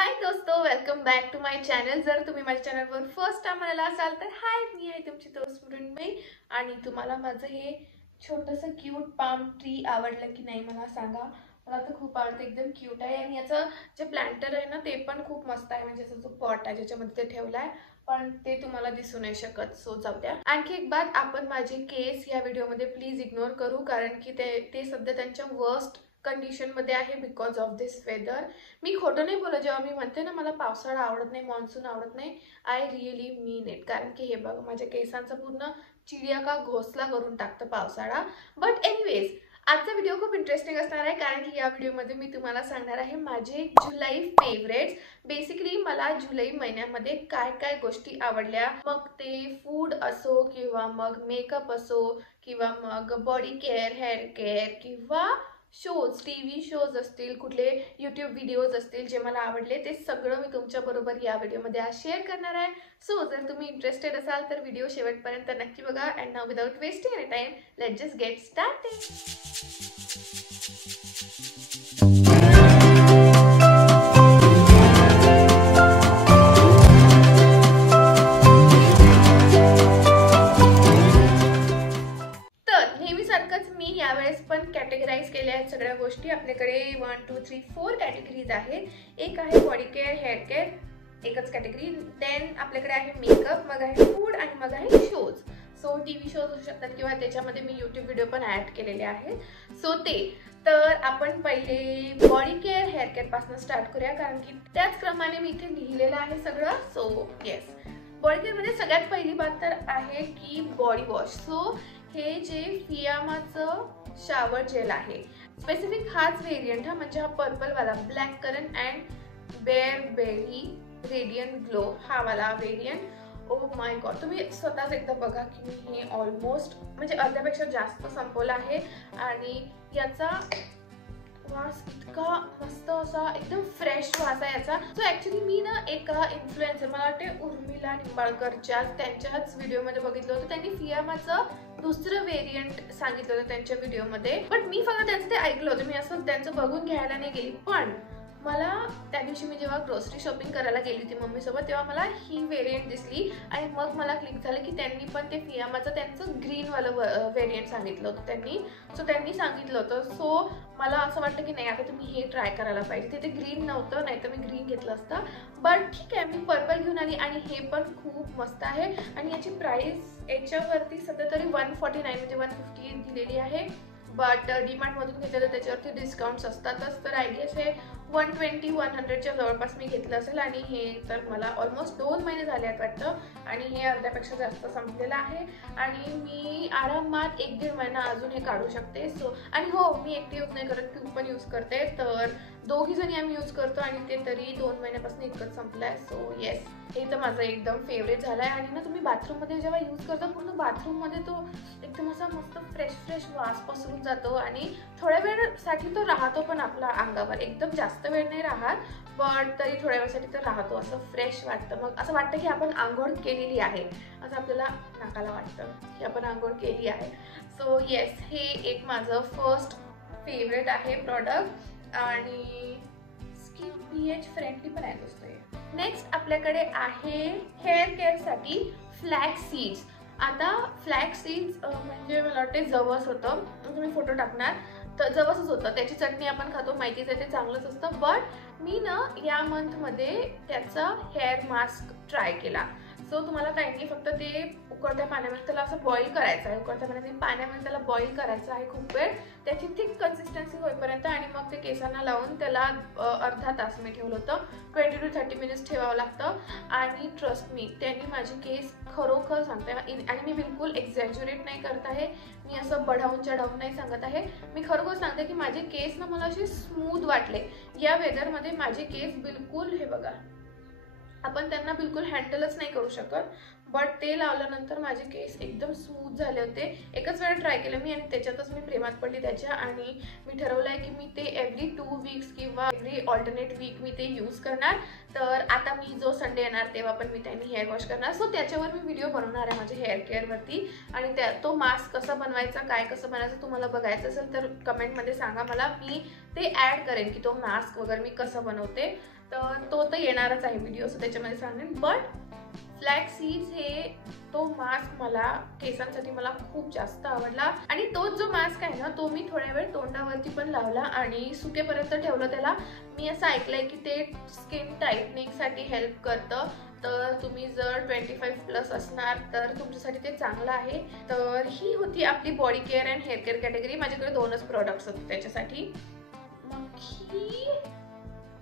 हाय दोस्तों, welcome back to my channel. जर तुम्ही माझ्या चॅनलवर फर्स्ट टाइम आला असाल तर हाय, मी आहे तुमची दोस्त मृण्मयी। आणि तुम्हाला माझं हे छोटंसं क्यूट पाम ट्री आवडलं की नाही मला सांगा। मला तर खूप आवडतं, एकदम क्यूट आहे। आणि याचं जे प्लांटर आहे ना ते पण खूप मस्त आहे, म्हणजे जो पॉट आहे ज्याच्यामध्ये ते ठेवलाय पण ते तुम्हाला दिसू नाही शकत, सो जाऊ द्या। आणखी एक बात, आपण माझे केस या व्हिडिओमध्ये प्लीज इग्नोर करू, कारण की ते सध्या त्यांच्या वर्स्ट कंडिशन मध्ये आहे बिकॉज ऑफ दिस वेदर। मी खोटं नाही बोलत जेव्हा मी म्हणते ना मला पावसाळा आवडत नाही, मॉन्सून आवडत नाही। आय रिअली मीन इट, कारण की हे बघ माझ्या केसांचा पूर्ण चिडिया का घोसला करून टाकतं पावसाळा। बट एनिवेज, आजचा व्हिडिओ खूप इंटरेस्टिंग असणार आहे, कारण की या व्हिडिओमध्ये मी तुम्हाला सांगणार आहे माझे जुलै फेवरेट्स। बेसिकली मला जुलै महिन्यामध्ये काय काय गोष्टी आवडल्या, मग ते फूड असो किंवा मग मेकअप असो किंवा मग बॉडी केअर, हेअर केअर किंवा शोज, टीव्ही शोज असतील, कुठले यूट्यूब व्हिडिओज असतील जे मला आवडले, ते सगळं मी तुमच्या बरोबर या व्हिडिओमध्ये आज शेअर करणार आहे। सो जर तुम्ही इंटरेस्टेड असाल तर व्हिडिओ शेवटपर्यंत नक्की बघा। And now without wasting any time, let's just get started. मी यावेळेस पण कॅटेगराइज केल्या आहेत सगळ्या गोष्टी। आपल्याकडे 1 2 3 4 कॅटेगरीज आहेत। एक आहे बॉडी केअर, हेअर केअर, एकच कॅटेगरी। देन आपल्याकडे आहे मेकअप, मग आहे फूड आणि मग आहे शोज। सो टीव्ही शोज असू शकतात किंवा त्याच्यामध्ये मी यूट्यूब व्हिडिओ पण ऍड केलेले आहेत। सो ते तर आपण पहिले बॉडी केअर, हेअर केअर पासून स्टार्ट करूया, कारण की त्याच क्रमाने मी इथे लिहिलेलं आहे सगळं। सो येस, बॉडी केअर मध्ये सगळ्यात पहिली बात तर आहे की बॉडी वॉश। सो हे जे फियामाचं शावर जेल आहे, स्पेसिफिक हाच व्हेरियंट हा, म्हणजे हा पर्पल वाला black currant and bearberry radiant glow हा वाला व्हेरियंट। ओ माय गॉड, तुम्ही स्वतःच एकदा बघा की मी हे ऑलमोस्ट म्हणजे अर्ध्यापेक्षा जास्त संपवलं आहे। आणि याचा वास इतका मस्त, असा एकदम फ्रेश वास आहे याचा। सो ऍक्च्युली मी ना एका इन्फ्लुएन्सर, मला वाटते उर्मिला निंबाळकरच्या, त्यांच्याच व्हिडिओमध्ये बघितलं होतं। त्यांनी फियामाचं दुसरं व्हेरियंट सांगितलं होतं त्यांच्या व्हिडिओमध्ये, बट मी फक्त त्यांचं ते ऐकलं होतं, मी असं त्यांचं बघून घ्यायला नाही गेली। पण मला त्या दिवशी मी जेव्हा ग्रोसरी शॉपिंग करायला गेली होती मम्मीसोबत, तेव्हा मला ही व्हेरियंट दिसली आणि मग मला क्लिक झालं की त्यांनी पण ते फियामाचं त्यांचं ग्रीनवालं व्हेरियंट सांगितलं होतं त्यांनी। सो त्यांनी सांगितलं होतं, सो मला असं वाटतं की नाही आता तुम्ही हे ट्राय करायला पाहिजे। तिथे ग्रीन नव्हतं, नाही तर मी ग्रीन घेतलं असतं, बट ठीक आहे मी पर्पल घेऊन आली। आणि हे पण खूप मस्त आहे आणि याची प्राइस याच्यावरती सध्या तरी 149 म्हणजे 150 दिलेली आहे, बट डीमार्ट मधून घेतलं तर त्याच्यावरती डिस्काउंट्स असतातच। तर आय गेस हे 120-100च्या जवळपास मी घेतलं असेल। आणि हे तर मला ऑलमोस्ट 2 महिने झाले आहेत वाटतं, आणि हे अर्ध्यापेक्षा जास्त संपलेलं आहे। आणि मी आरामात 1-1.5 महिना अजून हे काढू शकते। सो आणि हो, मी एकटी यूज नाही करत, तू पण यूज करते, तर दोघी जणी आम्ही यूज करतो आणि ते तरी 2 महिन्यापासून इतकंच संपलंय। सो येस, हे तर माझं एकदम फेवरेट झालंय। आणि ना तुम्ही बाथरूममध्ये जेव्हा यूज करता, पूर्ण बाथरूममध्ये तो एकदम असा मस्त फ्रेश वास पसरून जातो आणि थोड्या वेळसाठी तो राहतो पण आपल्या अंगावर, एकदम जास्त वेळ नाही राहत, बट तरी थोड्या वेळासाठी तर राहतो, असं फ्रेश वाटतं। मग असं वाटतं की आपण आंघोळ केलेली आहे, असं आपल्याला नाकाला वाटतं की आपण आंघोळ केली आहे। सो येस, हे एक माझं फर्स्ट फेवरेट आहे प्रॉडक्ट, आणि स्किन पीएच फ्रेंडली पण आहे दोस्तों। नेक्स्ट आपल्याकडे आहे हेअर केअर साठी फ्लॅक्स सीड्स। आता फ्लॅक्स सीड्स म्हणजे मला वाटते जवस होतं, तुम्ही फोटो टाकणार तर जवसच होतं, त्याची चटणी आपण खातो, माहितीच आहे ते चांगलंच असतं। बट मी ना या मंथमध्ये त्याचा हेअर मास्क ट्राय केला। सो तुम्हाला काही नाही, फक्त ते उकळत्या पाण्यामध्ये त्याला असं बॉईल करायचं आहे, उकळत्या पाण्यामध्ये त्याला बॉईल करायचं आहे खूप वेळ, त्याची थिक कन्सिस्टन्सी होईपर्यंत। आणि मग ते केसांना लावून त्याला अर्धा तास मी ठेवलं होतं, 20 to 30 मिनिट्स ठेवावं लागतं। आणि ट्रस्ट मी, त्यांनी माझी केस खरोखर सांगते, आणि मी बिलकुल एक्झॅज्युरेट नाही करत आहे, मी असं बढावून चढावून नाही सांगत आहे, मी खरोखर सांगते की माझे केस ना मला असे स्मूथ वाटले या वेदरमध्ये। माझे केस बिलकुल, हे बघा, आपण त्यांना बिलकुल हँडलच नाही करू शकत, बट ते लावल्यानंतर माझे केस एकदम स्मूथ झाले होते। एकच वेळा ट्राय केलं मी आणि त्याच्यातच मी प्रेमात पडली त्याच्या, आणि मी ठरवलंय की मी ते एव्हरी 2 वीक्स किंवा एव्हरी ऑल्टरनेट वीक मी ते यूज करणार। तर आता मी जो संडे येणार तेव्हा पण मी त्यांनी हेअर वॉश करणार। सो त्याच्यावर मी व्हिडिओ बनवणार आहे माझ्या हेअर केअरवरती, आणि तो मास्क कसा बनवायचा, काय कसं बनायचं तुम्हाला बघायचं असेल तर कमेंटमध्ये सांगा मला, मी ते ॲड करेन की तो मास्क वगैरे मी कसं बनवते। तर तो तर येणारच आहे व्हिडिओ, सो त्याच्यामध्ये सांगेन. बट फ्लॅक्स सीड्स हे तो मास्क मला केसांसाठी मला खूप जास्त आवडला आणि तोच जो मास्क आहे ना तो मी थोड्या वेळ तोंडावरती पण लावला आणि सुकेपर्यंत ठेवलं त्याला. मी असं ऐकलंय की ते स्किन टाईटनिंगसाठी हेल्प करतं. तर तुम्ही जर 25+ असणार तर तुमच्यासाठी ते चांगलं आहे. तर ही होती आपली body care and hair care category. माझ्याकडे 2च प्रोडक्ट्स होते त्याच्यासाठी. मग ही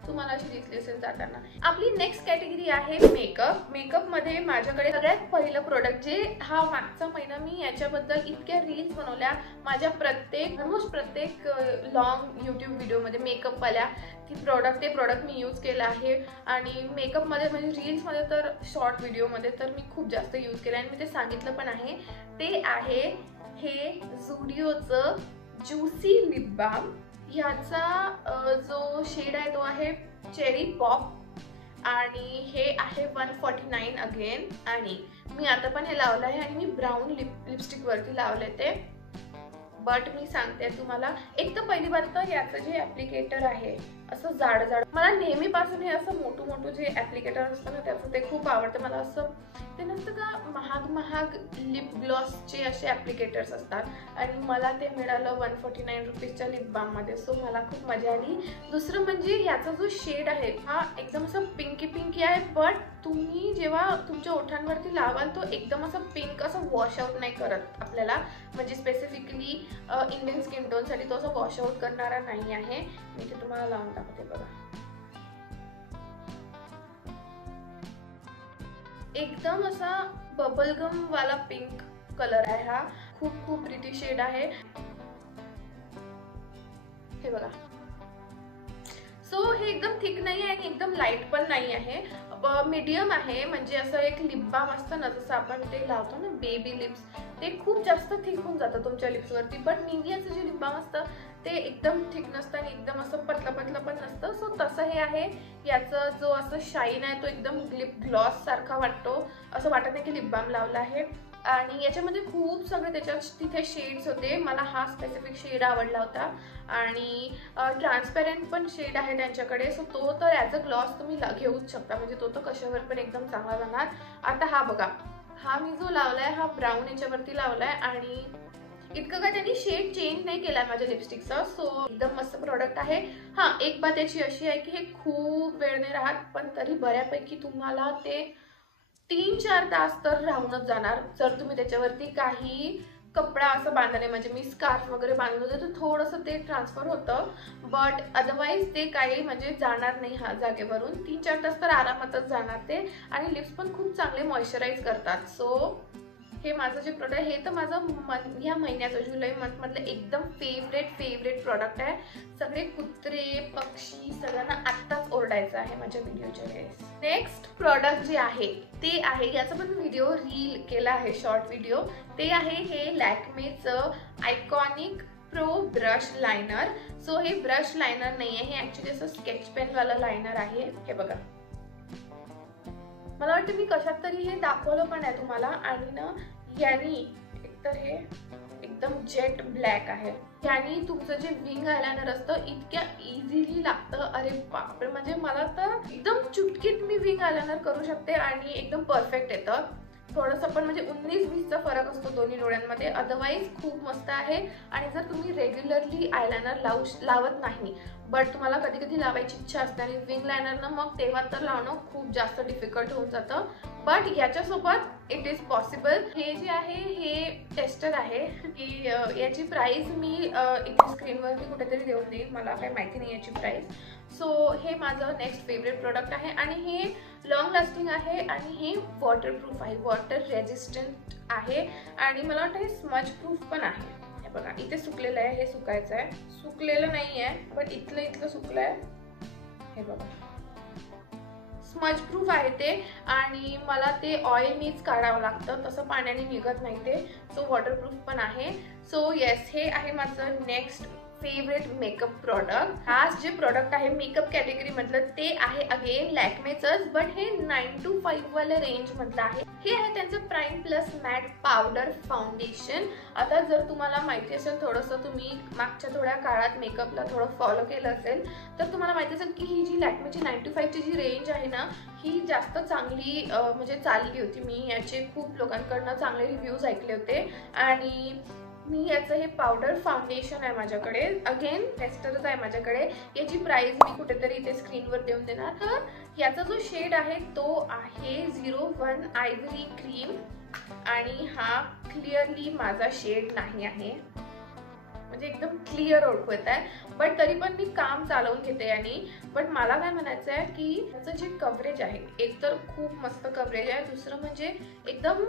तुम्हाला अशी दिसली असेल जाताना. आपली नेक्स्ट कॅटेगरी आहे मेकअप. मेकअपमध्ये माझ्याकडे सगळ्यात पहिलं प्रोडक्ट जे हा मागचा महिना मी याच्याबद्दल इतक्या रील्स बनवल्या माझ्या ऑलमोस्ट प्रत्येक लॉंग यूट्यूब व्हिडिओमध्ये मेकअपवाल्या ते प्रोडक्ट मी यूज केलं आहे. आणि मेकअपमध्ये म्हणजे रील्समध्ये तर शॉर्ट व्हिडिओमध्ये तर मी खूप जास्त यूज केलं आणि मी ते सांगितलं पण आहे. ते आहे हे झुडिओचं ज्युसी लिप बाम. ह्याचा जो शेड आहे तो आहे चेरी पॉप आणि हे आहे 149 अगेन. आणि मी आता पण हे लावलं आहे आणि मी ब्राऊन लिपस्टिक वरती लावले ते. बट मी सांगते तुम्हाला, एक तर पहिली बात तर याचं जे ॲप्लिकेटर आहे असं जाड मला नेहमीपासून हे असं मोठं जे ॲप्लिकेटर असतं ना त्याचं ते खूप आवडतं मला. असं ते नसतं का महाग लिप ग्लॉसचे असे ॲप्लिकेटर्स असतात आणि मला ते मिळालं 149 रुपीजच्या लिप बाममध्ये. सो मला खूप मजा आली. दुसरं म्हणजे याचा जो शेड आहे हा एकदम असं पिंकी आहे. बट तुम्ही जेव्हा तुमच्या ओठांवरती लावाल तो एकदम असं पिंक असं वॉशआउट नाही करत आपल्याला. म्हणजे स्पेसिफिकली इंडियन स्किन टोनसाठी तो असं वॉशआउट करणारा नाही आहे. मी ते तुम्हाला लावून दाखवते बघा. एकदम असा बबलगम वाला पिंक कलर आहे हा. खूप प्रिटी शेड आहे हे बघा. सो हे एकदम थिक नाही आहे आणि एकदम लाईट पण नाही आहे, मीडियम आहे. म्हणजे असं एक लिप बाम असतं ना जसं आपण ते लावतो ना बेबी लिप्स, ते खूप जास्त थिक होऊन जातं तुमच्या लिप्सवरती. बट निव्हियाचं जे लिप बाम असतं ते एकदम थिक नसतं आणि एकदम असं पतलं पण नसतं. सो तसं हे आहे. याचा जो असं शाईन आहे तो एकदम लिप ग्लॉस सारखा वाटतो. असं वाटत नाही की लिप बाम लावला आहे. आणि याच्यामध्ये खूप सगळे तिथे शेड्स होते. मला हा स्पेसिफिक शेड आवडला होता आणि ट्रान्सपॅरंट पण शेड आहे त्यांच्याकडे. सो तो तर ॲज अ ग्लॉस तुम्ही घेऊच शकता. म्हणजे तो तर कशावर पण एकदम चांगला जाणार. आता हा बघा, हा मी जो लावलाय हा ब्राऊन याच्यावरती लावलाय आणि इतकं काय त्यांनी शेड चेंज नाही केलाय माझ्या लिपस्टिकचा. सो एकदम मस्त प्रोडक्ट आहे. हा एक बात याची अशी आहे की हे खूप वेळ नाही राहत, पण तरी बऱ्यापैकी तुम्हाला ते 3-4 तास तर राहूनच जाणार जर तुम्ही त्याच्यावरती काही कपडा असं बांधले. म्हणजे मी स्कार्फ वगैरे बांधलं होतं तर थोडंसं ते ट्रान्सफर होतं. बट अदरवाईज ते काही म्हणजे जाणार नाही हा जागेवरून. 3-4 तास तर आरामातच जाणार ते. आणि लिप्स पण खूप चांगले मॉइश्चराईज करतात. सो हे माझं जे प्रोडक्ट हे तर माझं ह्या महिन्याचं जुलै मंथमधलं एकदम फेवरेट प्रोडक्ट आहे. सगळे कुत्रे पक्षी सगळ्यांना आत्ताच ओरडायचं आहे माझ्या व्हिडिओच्या वेळेस. नेक्स्ट प्रोडक्ट जे आहे ते आहे, याचा पण व्हिडिओ रील केला आहे शॉर्ट व्हिडिओ. ते आहे हे लॅक्मेचं iconic pro brush liner. So हे ब्रश लायनर नाही आहे, हे ॲक्च्युली असं स्केच पेनवालं लायनर आहे. हे बघा, मला वाटतं मी कशात तरी हे दाखवलं पण आहे तुम्हाला. आणि ना यानी एकतर हे एकदम जेट ब्लॅक आहे. यानी तुमचं जे विंग आयलायनर असतं इतक्या इझिली लागतं. अरे बापरे, म्हणजे मला तर एकदम चुटकीत मी विंग आयलायनर करू शकते आणि एकदम परफेक्ट येतं. थोडंसं पण म्हणजे 19-20चा फरक असतो दोन्ही डोळ्यांमध्ये. अदरवाईज खूप मस्त आहे. आणि जर तुम्ही रेग्युलरली आयलायनर लावत नाही बट तुम्हाला कधी कधी लावायची इच्छा असते आणि विंग लायनरनं मग तेव्हा तर लावणं खूप जास्त डिफिकल्ट होऊन जातं. बट याच्यासोबत इट इज पॉसिबल. हे जे आहे हे टेस्टर आहे की याची प्राइस मी इथे स्क्रीनवरती कुठेतरी देऊन देईन, मला काही माहिती नाही याची प्राइस. सो हे माझं नेक्स्ट फेवरेट प्रोडक्ट आहे आणि हे लॉंग लास्टिंग आहे आणि हे वॉटरप्रूफ आहे, वॉटर रेजिस्टंट आहे आणि मला वाटतं हे स्मज प्रूफ पण आहे. हे बघा इथे सुकलेलं आहे, हे सुकायचं आहे. सुकलेलं नाही आहे बट इथलं सुकलं आहे. हे बघा स्मज प्रूफ आहे ते आणि मला ते ऑइलनीच काढावं लागतं, तसं पाण्याने निघत नाही ते. सो वॉटरप्रूफ पण आहे. सो येस, हे आहे माझं नेक्स्ट फेवरेट मेकअप प्रॉडक्ट. हा जे प्रॉडक्ट आहे मेकअप कॅटेगरी मधलं ते आहे अगेन लॅक्मेचंच, बट हे 9 to 5 वाल्या रेंज मधलं आहे. हे आहे त्यांचं prime plus matte powder foundation. आता जर तुम्हाला माहिती असेल, थोडंसं तुम्ही मागच्या थोड्या काळात मेकअपला थोडं फॉलो केलं असेल तर तुम्हाला माहिती असेल की ही जी लॅक्मेची 9 to 5 ची जी रेंज आहे ना, ही जास्त चांगली म्हणजे चालली होती. मी याचे खूप लोकांकडनं चांगले रिव्ह्यूज ऐकले होते आणि मी याचं हे पावडर फाउंडेशन आहे माझ्याकडे. अगेन टेस्टरच आहे माझ्याकडे. याची प्राइस मी कुठेतरी इथे स्क्रीनवर देऊन देणार. तर याचा जो शेड आहे तो आहे 01 आयव्हरी क्रीम आणि हा क्लिअरली माझा शेड नाही आहे, म्हणजे एकदम क्लिअर ओळखू येत आहे. बट तरी पण मी काम चालवून घेते याने. बट मला काय म्हणायचं आहे की याचं जे कव्हरेज आहे, एक तर खूप मस्त कव्हरेज आहे, दुसरं म्हणजे एकदम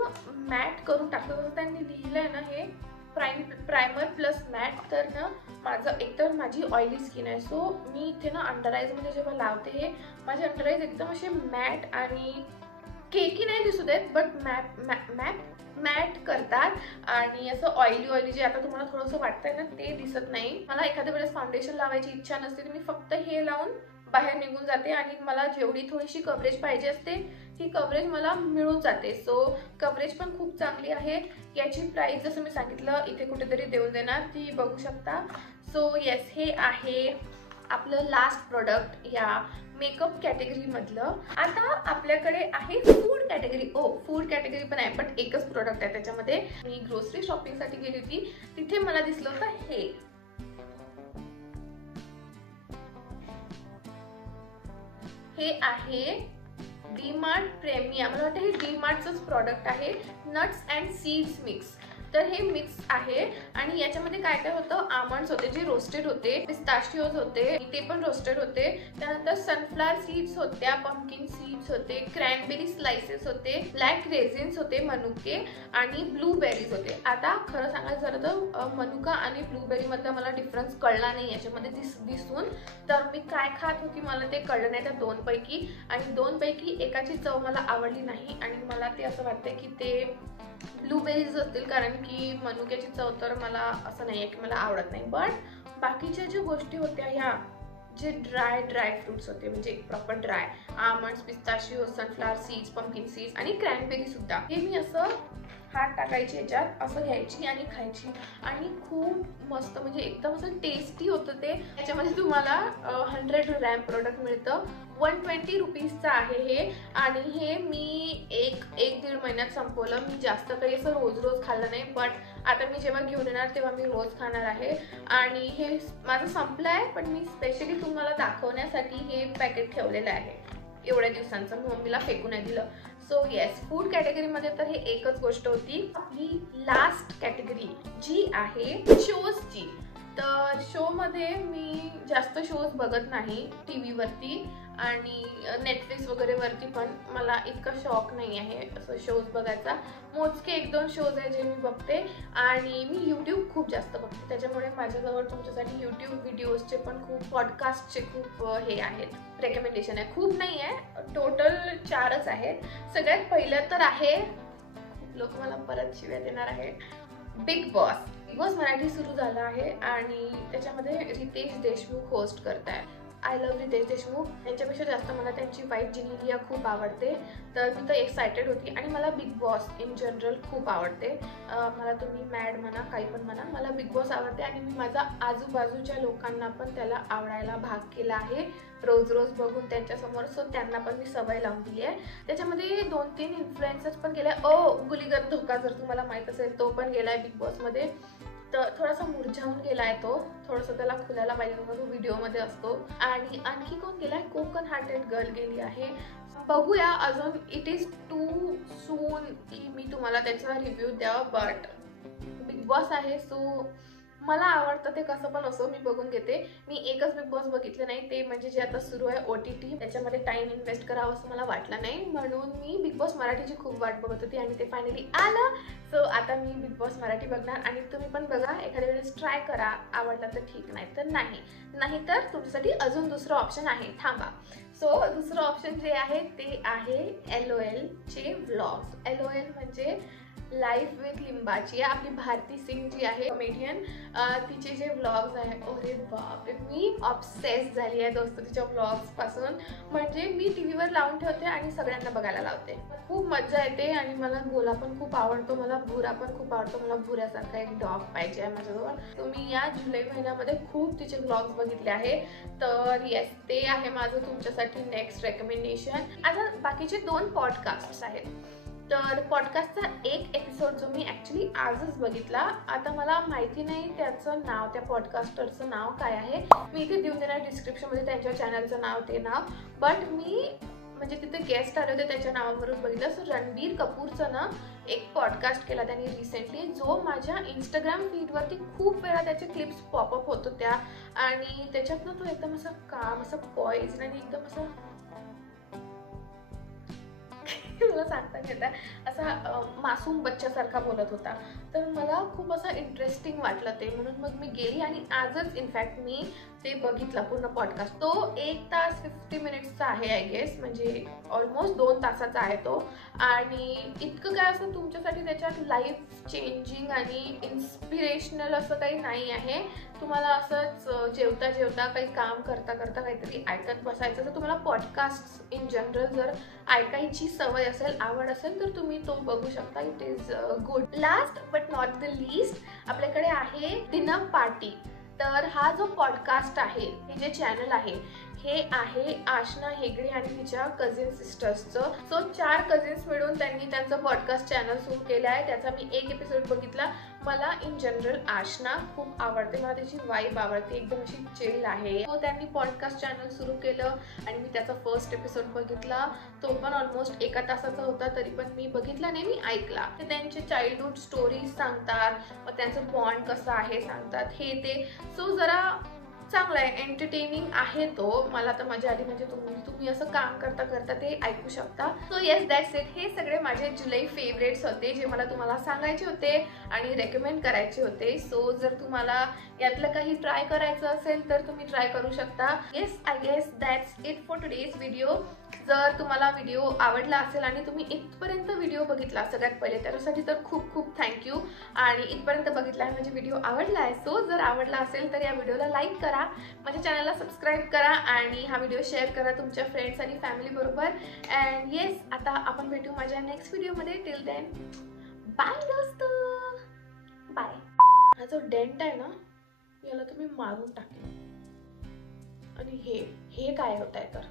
मॅट करून टाकलं. जसं त्यांनी लिहिलं आहे ना, हे प्रायमर प्लस मॅट. तर ना माझं एकतर माझी ऑइली स्किन आहे, सो मी इथे ना अंडर आईज मध्ये जेव्हा लावते हे माझे अंडर आईज एकदम असे मॅट आणि केकी नाही दिसू देत, बट मॅट करतात आणि असं ऑइली जे आता तुम्हाला थोडंसं वाटतंय ना ते दिसत नाही. मला एखाद्या वेळेस फाउंडेशन लावायची इच्छा नसते तर मी फक्त हे लावून बाहेर निघून जाते आणि मला जेवढी थोडीशी कव्हरेज पाहिजे असते ती कव्हरेज मला मिळून जाते. सो कव्हरेज पण खूप चांगली आहे. याची प्राइस जसं मी सांगितलं इथे कुठेतरी देऊन देणार, ती बघू शकता. सो येस, हे आहे आपलं लास्ट प्रोडक्ट या मेकअप कॅटेगरी मधलं. आता आपल्याकडे आहे फूड कॅटेगरी. फूड कॅटेगरी पण आहे, पण एकच प्रोडक्ट आहे त्याच्यामध्ये. मी ग्रोसरी शॉपिंग साठी गेली होती, तिथे मला दिसलं होतं हे आहे डीमार्ट प्रेमियम. मला वाटतं हे डीमार्टचंच प्रॉडक्ट आहे. Nuts and seeds mix. तर हे मिक्स आहे आणि याच्यामध्ये काय काय होतं, आमंड्स होते जे रोस्टेड होते, पिस्ताशियोज होते ते पण रोस्टेड होते, त्यानंतर सनफ्लावर सीड्स होत्या, पंपकिन सीड्स होते, क्रॅनबेरी स्लाइसेस होते, ब्लॅक रेझिन्स होते, मनुके आणि ब्लूबेरीज होते. आता खरं सांगायचं झालं तर मनुका आणि ब्लूबेरी मधला मला डिफरन्स कळला नाही याच्यामध्ये दिसून. तर मी काय खात होती मला ते कळलं नाही त्या दोनपैकी, आणि दोनपैकी एकाची चव मला आवडली नाही आणि मला ते असं वाटतं की ते ब्लूबेरीज असतील, कारण की मनुक्याची चव तर मला असं नाही आहे की मला आवडत नाही. बट बाकीच्या ज्या गोष्टी होत्या ह्या जे ड्राय फ्रुट्स होते, म्हणजे proper dry almonds, pistachio, sunflower seeds, pumpkin seeds आणि क्रॅनबेरी सुद्धा, हे मी असं हात टाकायची याच्यात, असं घ्यायची आणि खायची आणि खूप मस्त, म्हणजे एकदम असं टेस्टी होतं ते. याच्यामध्ये तुम्हाला 100 ग्रॅम प्रोडक्ट मिळतं. 120 रुपीजचं आहे हे आणि हे मी एक दीड महिन्यात संपवलं. मी जास्त काही असं रोज खाल्लं नाही, बट आता मी जेव्हा घेऊन येणार तेव्हा मी रोज खाणार आहे. आणि हे माझं संपलं आहे, पण मी स्पेशली तुम्हाला दाखवण्यासाठी हे पॅकेट ठेवलेलं आहे एवढ्या दिवसांचं. मी मम्मीला फेकून नाही दिलं. सो येस, फूड कॅटेगरीमध्ये तर हे एकच गोष्ट होती. आपली लास्ट कॅटेगरी जी आहे शोजची. तर शोमध्ये मी जास्त शोज बघत नाही टी व्हीवरती आणि नेटफ्लिक्स वगैरे वरती पण मला इतका शौक नाही आहे असं शोज बघायचा. मोजके 1-2 शोज आहे जे मी बघते आणि मी यूट्यूब खूप जास्त बघते, त्याच्यामुळे माझ्याजवळ तुमच्यासाठी यूट्यूब व्हिडिओजचे पण खूप, पॉडकास्टचे खूप हे आहेत, रेकमेंडेशन आहे. खूप नाही आहे, टोटल 4च आहेत. सगळ्यात पहिलं तर आहे, लोक मला परत शिव्या देणार आहे, बिग बॉस मराठी सुरू झाला आहे आणि त्याच्यामध्ये रितेश देशमुख होस्ट करताय. I love Ritesh Deshmukh. यांच्यापेक्षा जास्त मला त्यांची वाईफ जिनेलिया खूप आवडते. तर मी तर एक्सायटेड होती आणि मला बिग बॉस इन जनरल खूप आवडते. मला तुम्ही मॅड म्हणा, काही पण म्हणा, मला बिग बॉस आवडते आणि मी माझ्या आजूबाजूच्या लोकांना पण त्याला आवडायला भाग केला आहे रोज बघून त्यांच्यासमोर. सो त्यांना पण मी सवय लावून दिली आहे. त्याच्यामध्ये 2-3 इन्फ्लुएन्सर्स पण गेले. गुलीगत धोका जर तुम्हाला माहीत असेल तो पण गेलाय बिग बॉसमध्ये. तर थोडासा मुरझावून गेलाय तो, थोडंसं त्याला खुलायला पाहिजे होता, तो व्हिडिओमध्ये असतो. आणि आणखी कोण गेलाय, कोकण हार्टेड गर्ल गेली आहे. बघूया अजून, इट इज टू सून की मी तुम्हाला त्याचा रिव्ह्यू द्यावा, बट बिग बॉस आहे सो मला आवडतं ते कसं पण असो, मी बघून घेते. मी एकच बिग बॉस बघितलं नाही, ते म्हणजे जे आता सुरू आहे OTT, त्याच्यामध्ये टाइम इन्व्हेस्ट करावं असं मला वाटलं नाही, म्हणून मी बिग बॉस मराठीची खूप वाट बघत होती आणि ते फायनली आलं. सो आता मी बिग बॉस मराठी बघणार आणि तुम्ही पण बघा, एखाद्या वेळेस ट्राय करा, आवडला तर ठीक, नाही तर नाही तर तुमच्यासाठी अजून दुसरं ऑप्शन आहे, थांबा. सो दुसरं ऑप्शन जे आहे ते आहे LOL चे व्लॉग्स. LOL म्हणजे लाईफ विथ लिंबाची आहे. आपली भारती सिंग जी आहे कॉमेडियन, तिचे जे व्लॉग्स आहेत, अरे बापरे, मी ऑब्सेस झाली आहे दोस्त तिच्या व्लॉग्स पासून. म्हणजे मी टीव्हीवर लावून ठेवते आणि सगळ्यांना बघायला लावते. खूप मजा येते आणि मला गोला पण खूप आवडतो, मला भुरा पण खूप आवडतो. मला भुऱ्यासारखा एक डॉग पाहिजे आहे माझ्याजवळ. तुम्ही या जुलै महिन्यामध्ये खूप तिचे व्लॉग्स बघितले आहे, तर येस, ते आहे माझं तुमच्यासाठी नेक्स्ट रेकमेंडेशन. आता बाकीचे 2 पॉडकास्ट आहेत. तर पॉडकास्टचा एक एपिसोड जो मी ॲक्च्युली आजच बघितला, आता मला माहिती नाही त्याचं नाव, त्या पॉडकास्टरचं नाव काय आहे. मी इथे देऊन देणार डिस्क्रिप्शनमध्ये त्यांच्या चॅनलचं नाव, ते नाव. बट मी म्हणजे तिथे गेस्ट आले होते त्याच्या नावावरून बघितलं. सो रणबीर कपूरचं ना एक पॉडकास्ट केला त्यांनी रिसेंटली, जो माझ्या इंस्टाग्राम फीडवरती खूप वेळा त्याचे क्लिप्स पॉपअप होत होत्या आणि त्याच्यातनं तो एकदम असा काम, असं पॉइज आणि एकदम असं मला सांगता येतं असा मासूम बच्च्यासारखा बोलत होता. तर मला खूप असं इंटरेस्टिंग वाटलं ते, म्हणून मग मी गेली आणि आजच इनफॅक्ट मी ते बघितला पूर्ण पॉडकास्ट. तो 1 तास 50 मिनिट्सचा आहे आय गेस, म्हणजे ऑलमोस्ट 2 तासाचा आहे तो. आणि इतकं काय असं तुमच्यासाठी त्याच्यात लाईफ चेंजिंग आणि इन्स्पिरेशनल असं काही नाही आहे. तुम्हाला असंच जेवता जेवता, काही काम करता करता काहीतरी ऐकत बसायचं. तर तुम्हाला पॉडकास्ट इन जनरल जर ऐकायची सवय असेल, आवड असेल, तर तुम्ही तो बघू शकता. It is good. Last but not the least आपल्याकडे आहे डिनर पार्टी. तर हा जो पॉडकास्ट आहे, हे जे चॅनल आहे, हे आहे आशना हेगडे आणि तिच्या कझिन सिस्टर्सचं. सो 4 कझिन्स मिळून त्यांनी त्यांचं पॉडकास्ट चॅनल सुरू केलं आहे. त्याचा मी एक एपिसोड बघितला. मला इन जनरल आशना खूप आवडते, मला त्याची वाईब आवडते, एकदम अशी चिल आहे. तो त्यांनी पॉडकास्ट चॅनल सुरू केलं आणि मी त्याचा फर्स्ट एपिसोड बघितला. तो पण ऑलमोस्ट 1 तासाचा होता, तरी पण मी बघितला नाही, मी ऐकला. ते त्यांचे चाइल्डहुड स्टोरीज सांगतात, मग त्यांचं बॉन्ड कसं आहे सांगतात, हे ते. सो जरा चांगला आहे, एंटरटेनिंग आहे तो. मला तर मजा आली. म्हणजे तुम्ही असं काम करता करता ते ऐकू शकता. So yes, that's it. हे सगळे माझे जुलै फेवरेट्स होते, जे मला तुम्हाला सांगायचे होते आणि रेकमेंड करायचे होते. सो जर तुम्हाला यातलं काही ट्राय करायचं असेल तर तुम्ही ट्राय करू शकता. Yes, I guess that's it for today's video. जर तुम्हाला व्हिडिओ आवडला असेल आणि तुम्ही इथपर्यंत व्हिडिओ बघितला सगळ्यात पहिले, त्याच्यासाठी तर खूप खूप थँक्यू. आणि इथपर्यंत बघितला आहे म्हणजे व्हिडिओ आवडला आहे. सो जर आवडला असेल तर या व्हिडिओला लाईक करा, माझ्या चॅनलला सबस्क्राईब करा आणि हा व्हिडिओ शेअर करा तुमच्या फ्रेंड्स आणि फॅमिली बरोबर. अँड येस, आता आपण भेटू माझ्या नेक्स्ट व्हिडिओमध्ये. टिल देन बाय दोस्त, बाय. हा जो डेंट आहे ना, याला तुम्ही मारून टाकेल. आणि हे काय होत आहे तर